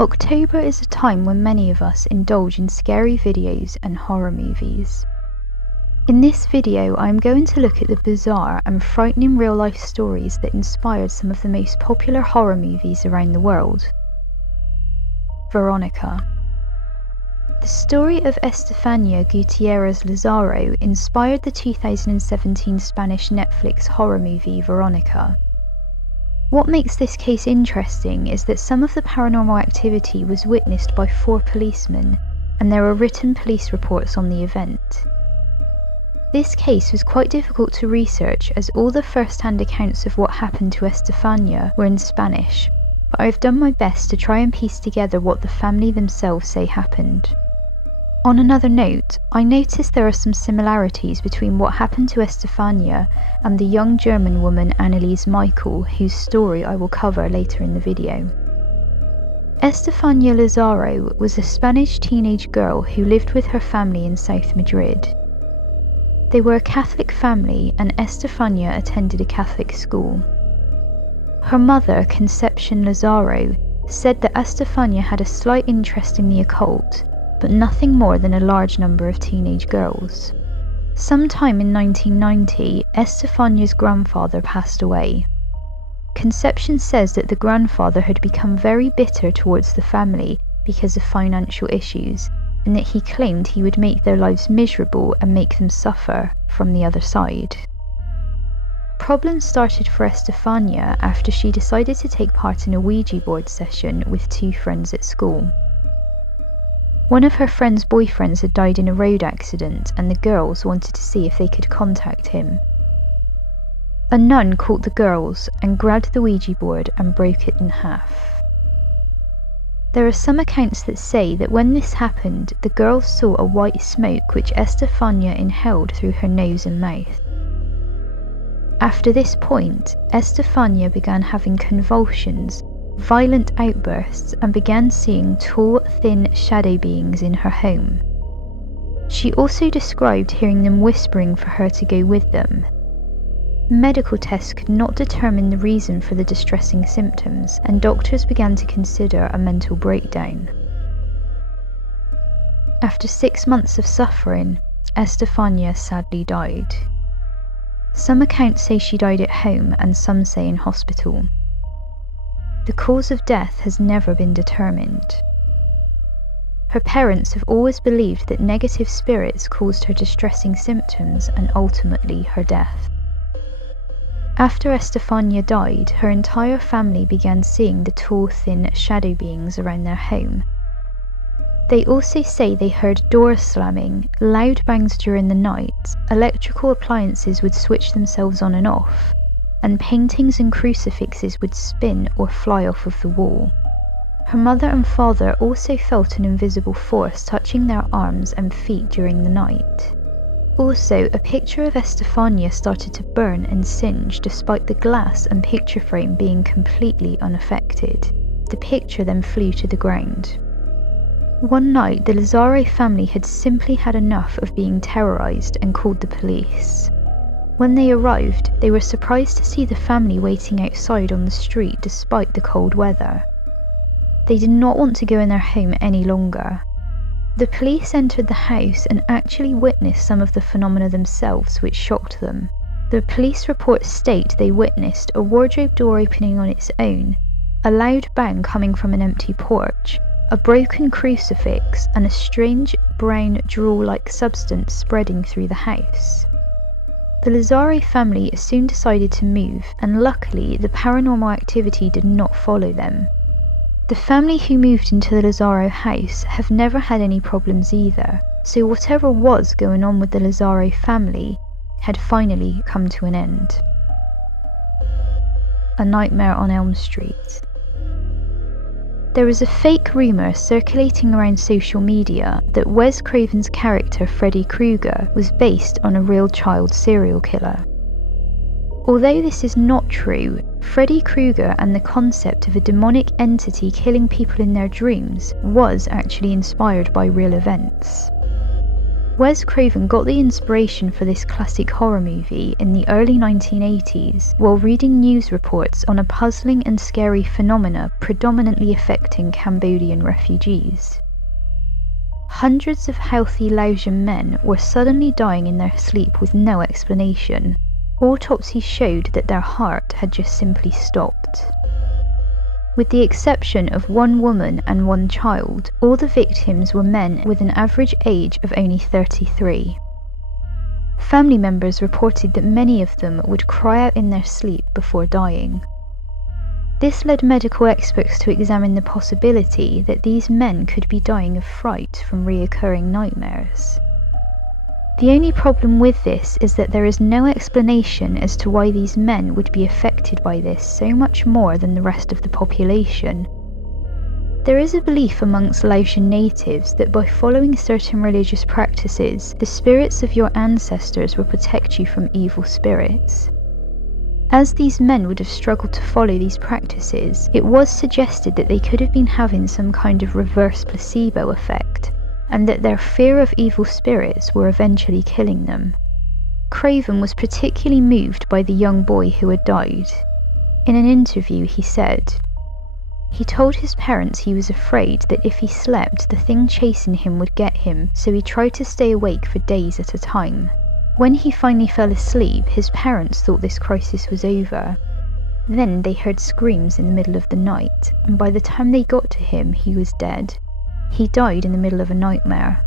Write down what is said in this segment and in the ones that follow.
October is a time when many of us indulge in scary videos and horror movies. In this video, I am going to look at the bizarre and frightening real-life stories that inspired some of the most popular horror movies around the world. Veronica. The story of Estefania Gutierrez Lazaro inspired the 2017 Spanish Netflix horror movie Veronica. What makes this case interesting is that some of the paranormal activity was witnessed by 4 policemen, and there are written police reports on the event. This case was quite difficult to research as all the first-hand accounts of what happened to Estefania were in Spanish, but I've done my best to try and piece together what the family themselves say happened. On another note, I noticed there are some similarities between what happened to Estefania and the young German woman Anneliese Michael, whose story I will cover later in the video. Estefania Lazaro was a Spanish teenage girl who lived with her family in South Madrid. They were a Catholic family and Estefania attended a Catholic school. Her mother, Concepcion Lazaro, said that Estefania had a slight interest in the occult, but nothing more than a large number of teenage girls. Sometime in 1990, Estefania's grandfather passed away. Concepcion says that the grandfather had become very bitter towards the family because of financial issues, and that he claimed he would make their lives miserable and make them suffer from the other side. Problems started for Estefania after she decided to take part in a Ouija board session with 2 friends at school. One of her friend's boyfriends had died in a road accident, and the girls wanted to see if they could contact him. A nun caught the girls and grabbed the Ouija board and broke it in half. There are some accounts that say that when this happened, the girls saw a white smoke which Estefania inhaled through her nose and mouth. After this point, Estefania began having convulsions, violent outbursts, and began seeing tall, thin shadow beings in her home. She also described hearing them whispering for her to go with them. Medical tests could not determine the reason for the distressing symptoms, and doctors began to consider a mental breakdown. After 6 months of suffering, Estefania sadly died. Some accounts say she died at home and some say in hospital. The cause of death has never been determined. Her parents have always believed that negative spirits caused her distressing symptoms and ultimately her death. After Estefania died, her entire family began seeing the tall, thin shadow beings around their home. They also say they heard doors slamming, loud bangs during the night, electrical appliances would switch themselves on and off, and paintings and crucifixes would spin or fly off of the wall. Her mother and father also felt an invisible force touching their arms and feet during the night. Also, a picture of Estefania started to burn and singe despite the glass and picture frame being completely unaffected. The picture then flew to the ground. One night, the Lazaro family had simply had enough of being terrorized and called the police. When they arrived, they were surprised to see the family waiting outside on the street despite the cold weather. They did not want to go in their home any longer. The police entered the house and actually witnessed some of the phenomena themselves, which shocked them. The police reports state they witnessed a wardrobe door opening on its own, a loud bang coming from an empty porch, a broken crucifix, and a strange brown drool-like substance spreading through the house. The Lazaro family soon decided to move, and luckily the paranormal activity did not follow them. The family who moved into the Lazaro house have never had any problems either, so whatever was going on with the Lazaro family had finally come to an end. A Nightmare on Elm Street. There is a fake rumour circulating around social media that Wes Craven's character Freddy Krueger was based on a real child serial killer. Although this is not true, Freddy Krueger and the concept of a demonic entity killing people in their dreams was actually inspired by real events. Wes Craven got the inspiration for this classic horror movie in the early 1980s while reading news reports on a puzzling and scary phenomena predominantly affecting Cambodian refugees. Hundreds of healthy Laotian men were suddenly dying in their sleep with no explanation. Autopsies showed that their heart had just simply stopped. With the exception of one woman and one child, all the victims were men with an average age of only 33. Family members reported that many of them would cry out in their sleep before dying. This led medical experts to examine the possibility that these men could be dying of fright from reoccurring nightmares. The only problem with this is that there is no explanation as to why these men would be affected by this so much more than the rest of the population. There is a belief amongst Laotian natives that by following certain religious practices, the spirits of your ancestors will protect you from evil spirits. As these men would have struggled to follow these practices, it was suggested that they could have been having some kind of reverse placebo effect, and that their fear of evil spirits were eventually killing them. Craven was particularly moved by the young boy who had died. In an interview he said, he told his parents he was afraid that if he slept, the thing chasing him would get him, so he tried to stay awake for days at a time. When he finally fell asleep, his parents thought this crisis was over. Then they heard screams in the middle of the night, and by the time they got to him, he was dead. He died in the middle of a nightmare.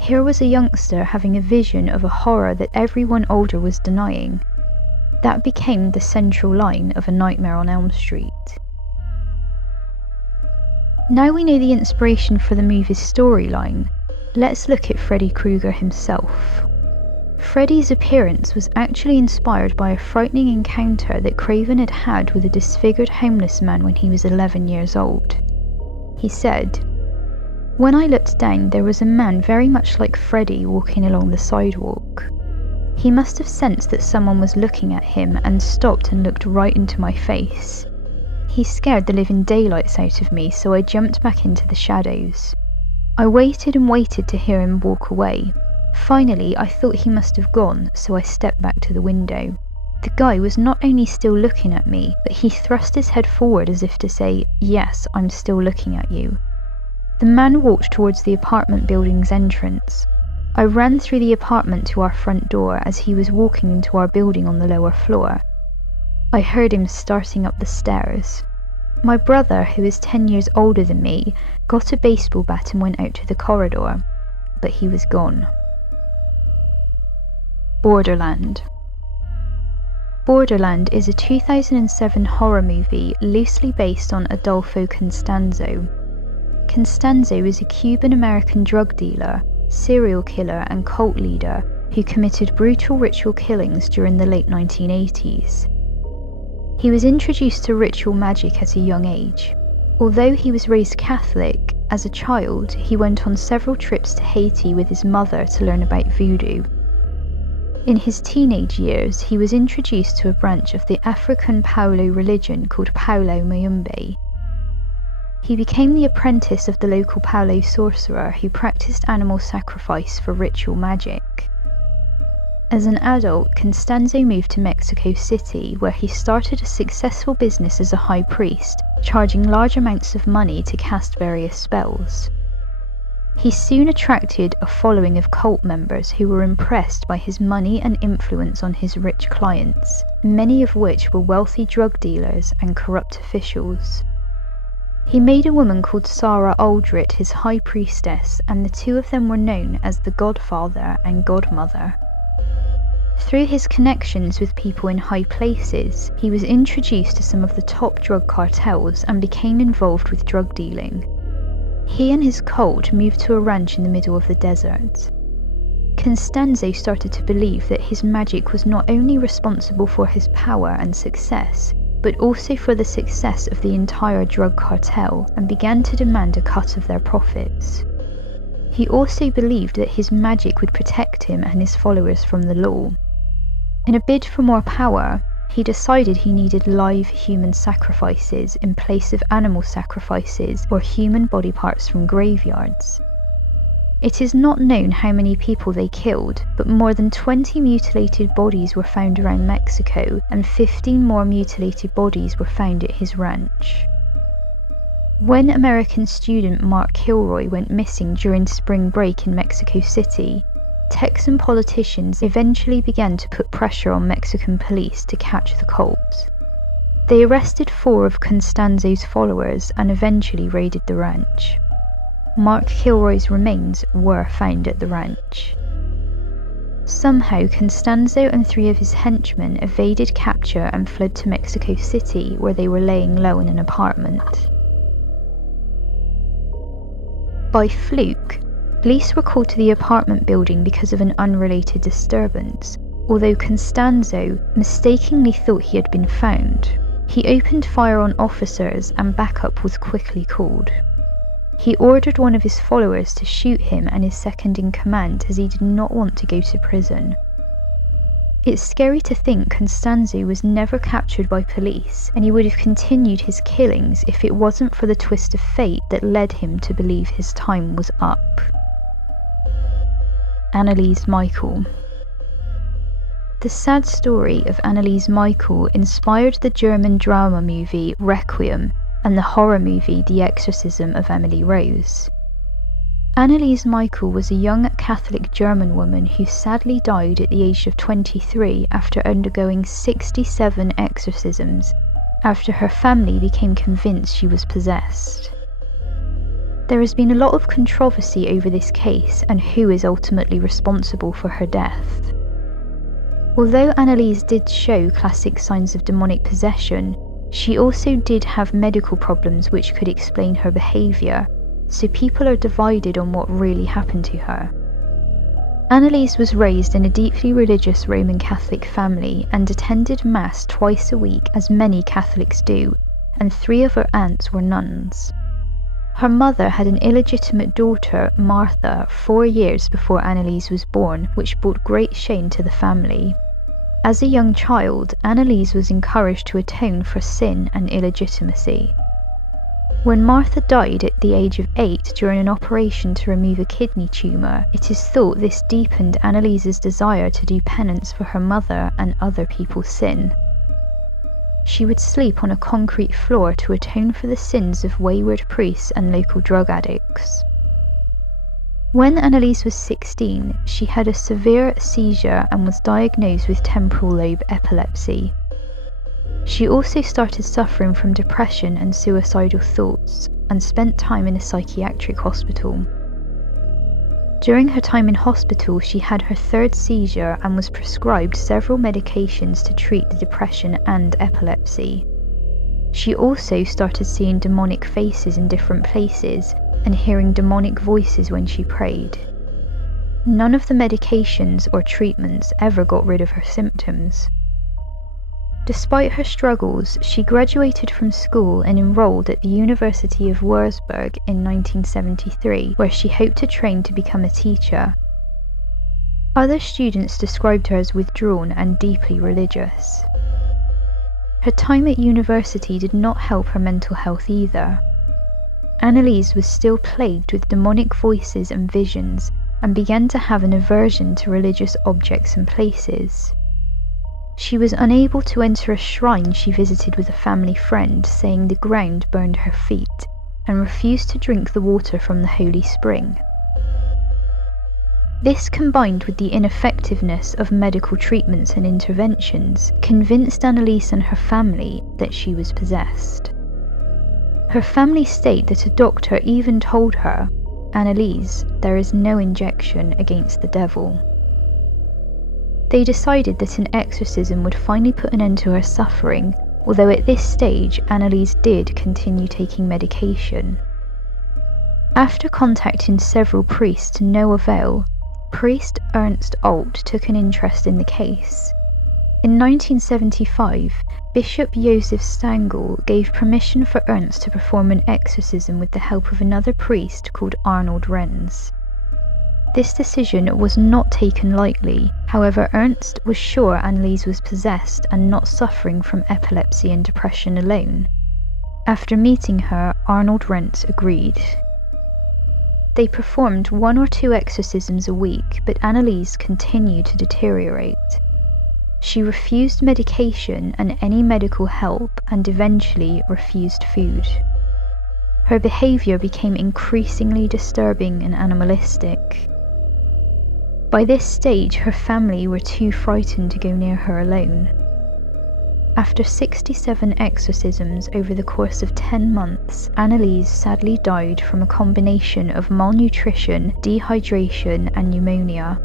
Here was a youngster having a vision of a horror that everyone older was denying. That became the central line of A Nightmare on Elm Street. Now we know the inspiration for the movie's storyline, let's look at Freddy Krueger himself. Freddy's appearance was actually inspired by a frightening encounter that Craven had had with a disfigured homeless man when he was 11 years old. He said, "When I looked down, there was a man very much like Freddy walking along the sidewalk. He must have sensed that someone was looking at him and stopped and looked right into my face. He scared the living daylights out of me, so I jumped back into the shadows. I waited and waited to hear him walk away. Finally, I thought he must have gone, so I stepped back to the window. The guy was not only still looking at me, but he thrust his head forward as if to say, 'Yes, I'm still looking at you.' The man walked towards the apartment building's entrance. I ran through the apartment to our front door as he was walking into our building on the lower floor. I heard him starting up the stairs. My brother, who is 10 years older than me, got a baseball bat and went out to the corridor, but he was gone." Borderland. Borderland is a 2007 horror movie loosely based on Adolfo Constanzo. Constanzo is a Cuban-American drug dealer, serial killer and cult leader who committed brutal ritual killings during the late 1980s. He was introduced to ritual magic at a young age. Although he was raised Catholic, as a child he went on several trips to Haiti with his mother to learn about voodoo. In his teenage years, he was introduced to a branch of the African Paulo religion called Paulo Mayumbe. He became the apprentice of the local Paulo sorcerer who practiced animal sacrifice for ritual magic. As an adult, Constanzo moved to Mexico City, where he started a successful business as a high priest, charging large amounts of money to cast various spells. He soon attracted a following of cult members who were impressed by his money and influence on his rich clients, many of which were wealthy drug dealers and corrupt officials. He made a woman called Sarah Aldrich his high priestess, and the two of them were known as the Godfather and Godmother. Through his connections with people in high places, he was introduced to some of the top drug cartels and became involved with drug dealing. He and his cult moved to a ranch in the middle of the desert. Constanzo started to believe that his magic was not only responsible for his power and success, but also for the success of the entire drug cartel, and began to demand a cut of their profits. He also believed that his magic would protect him and his followers from the law. In a bid for more power, he decided he needed live human sacrifices in place of animal sacrifices or human body parts from graveyards. It is not known how many people they killed, but more than 20 mutilated bodies were found around Mexico, and 15 more mutilated bodies were found at his ranch. When American student Mark Kilroy went missing during spring break in Mexico City, Texan politicians eventually began to put pressure on Mexican police to catch the cult. They arrested 4 of Constanzo's followers and eventually raided the ranch. Mark Kilroy's remains were found at the ranch. Somehow, Constanzo and 3 of his henchmen evaded capture and fled to Mexico City, where they were laying low in an apartment. By fluke, police were called to the apartment building because of an unrelated disturbance, although Constanzo mistakenly thought he had been found. He opened fire on officers and backup was quickly called. He ordered one of his followers to shoot him and his second in command, as he did not want to go to prison. It's scary to think Constanzo was never captured by police, and he would have continued his killings if it wasn't for the twist of fate that led him to believe his time was up. Anneliese Michael. The sad story of Anneliese Michael inspired the German drama movie Requiem and the horror movie The Exorcism of Emily Rose. Anneliese Michael was a young Catholic German woman who sadly died at the age of 23 after undergoing 67 exorcisms after her family became convinced she was possessed. There has been a lot of controversy over this case and who is ultimately responsible for her death. Although Anneliese did show classic signs of demonic possession, she also did have medical problems which could explain her behaviour, so people are divided on what really happened to her. Anneliese was raised in a deeply religious Roman Catholic family and attended Mass twice a week, as many Catholics do, and 3 of her aunts were nuns. Her mother had an illegitimate daughter, Martha, 4 years before Anneliese was born, which brought great shame to the family. As a young child, Anneliese was encouraged to atone for sin and illegitimacy. When Martha died at the age of 8 during an operation to remove a kidney tumour, it is thought this deepened Anneliese's desire to do penance for her mother and other people's sin. She would sleep on a concrete floor to atone for the sins of wayward priests and local drug addicts. When Anneliese was 16, she had a severe seizure and was diagnosed with temporal lobe epilepsy. She also started suffering from depression and suicidal thoughts, and spent time in a psychiatric hospital. During her time in hospital, she had her 3rd seizure and was prescribed several medications to treat the depression and epilepsy. She also started seeing demonic faces in different places and hearing demonic voices when she prayed. None of the medications or treatments ever got rid of her symptoms. Despite her struggles, she graduated from school and enrolled at the University of Würzburg in 1973, where she hoped to train to become a teacher. Other students described her as withdrawn and deeply religious. Her time at university did not help her mental health either. Anneliese was still plagued with demonic voices and visions, and began to have an aversion to religious objects and places. She was unable to enter a shrine she visited with a family friend, saying the ground burned her feet, and refused to drink the water from the holy spring. This, combined with the ineffectiveness of medical treatments and interventions, convinced Anneliese and her family that she was possessed. Her family state that a doctor even told her, "Anneliese, there is no injection against the devil." They decided that an exorcism would finally put an end to her suffering, although at this stage Anneliese did continue taking medication. After contacting several priests to no avail, priest Ernst Alt took an interest in the case. In 1975, Bishop Josef Stangl gave permission for Ernst to perform an exorcism with the help of another priest called Arnold Renz. This decision was not taken lightly, however Ernst was sure Anneliese was possessed and not suffering from epilepsy and depression alone. After meeting her, Arnold Renz agreed. They performed 1 or 2 exorcisms a week, but Anneliese continued to deteriorate. She refused medication and any medical help, and eventually refused food. Her behaviour became increasingly disturbing and animalistic. By this stage, her family were too frightened to go near her alone. After 67 exorcisms over the course of 10 months, Anneliese sadly died from a combination of malnutrition, dehydration, and pneumonia.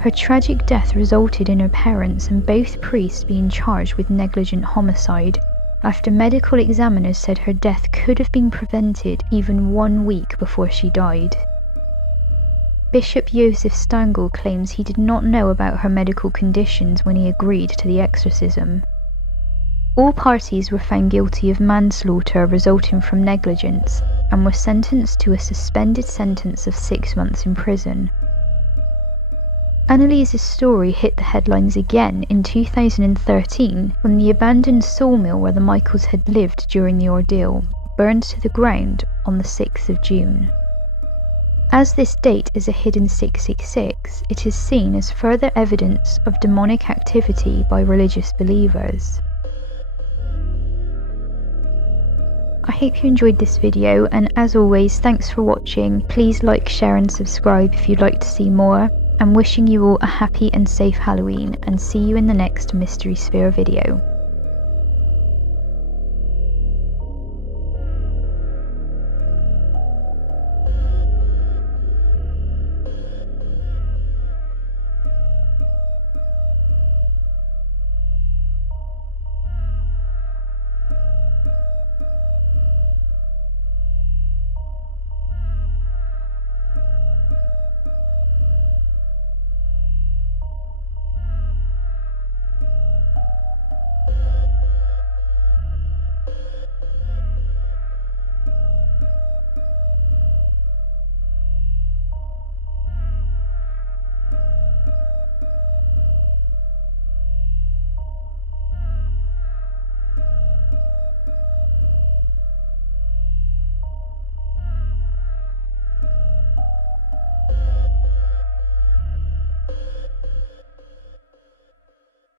Her tragic death resulted in her parents and both priests being charged with negligent homicide, after medical examiners said her death could have been prevented even 1 week before she died. Bishop Josef Stangl claims he did not know about her medical conditions when he agreed to the exorcism. All parties were found guilty of manslaughter resulting from negligence and were sentenced to a suspended sentence of 6 months in prison. Anneliese's story hit the headlines again in 2013 when the abandoned sawmill where the Michaels had lived during the ordeal burned to the ground on the 6th of June. As this date is a hidden 666, it is seen as further evidence of demonic activity by religious believers. I hope you enjoyed this video, and as always, thanks for watching. Please like, share and subscribe if you'd like to see more. I'm wishing you all a happy and safe Halloween, and see you in the next Mystery Sphere video.